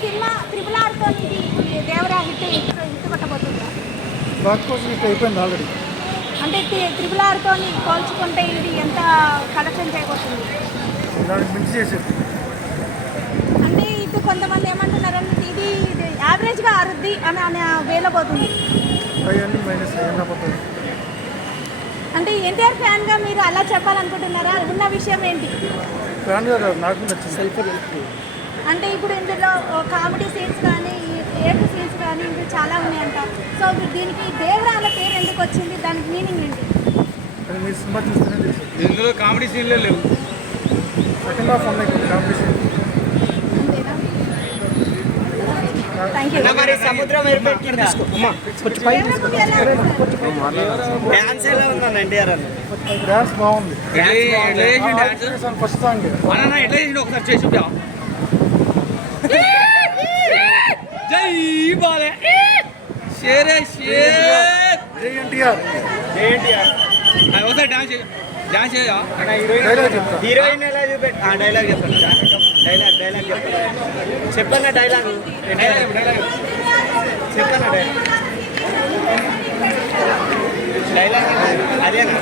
Cinema triple ఆర్తో ఇది Devara hit hit hit కొట్టబోతుందా? బాక్స్ కోసం హిట్ అయిపోయింది ఆల్రెడీ అంటే త్రిపుల్ ఆర్తో పోల్చుకుంటే ఇది ఎంత కలెక్షన్ చేయబోతుంది? దానికి మించి చేసేది. అంటే ఇది కొంతమంది ఏమంటున్నారంటే ఇది ఇది యావరేజ్గా ఆరుద్ది అని అని వేలబోతుంది. అవన్నీ మైనస్ అయ్యన్న పోతుంది అంటే ఎన్టీఆర్ ఫ్యాన్గా మీరు అలా చెప్పాలనుకుంటున్నారా? ఉన్న విషయం ఏంటి? ఫ్యాన్గా కాదు నాకు నచ్చింది. సెల్ఫ్ అంటే ఇప్పుడు ఇందులో కామెడీ సీన్స్ కానీ ఏడు సీన్స్ కానీ ఇంకా చాలా ఉన్నాయంట. సో దీనికి దేవరా అన్న పేరు ఎందుకు వచ్చింది? దానికి మీనింగ్ ఏంటి? ఇందులో కామెడీ సీన్లే లేవు. సెకండ్ హాఫ్ ఉన్నాయి మరి సముద్రం ఏర్పెట్టిందా దేవరా మూవీ ఎలా ఉంది? డాన్స్ ఎలా ఉందండి ఎన్టీఆర్ అన్న? డ్యాన్స్ బాగుంది. ఎట్లా ఎట్లా చేసిండు డాన్స్ ఫస్ట్ సాంగ్ అన్న ఎట్లా చేసిండు ఒకసారి చేసి జై బాలే షేరే షేర్. జై ఎన్టీఆర్. ఒకసారి డాన్స్ డాన్స్ చేయా. డైలాగ్ హీరోయిన్ ఎలా చూపెట్ ఆ డైలాగ్ చెప్పండి డైలాగ్ డైలాగ్ చెప్పండి చెప్పన్న డైలాగ్. చెప్పన్న డైలాగ్. డైలాగ్ అదేనా?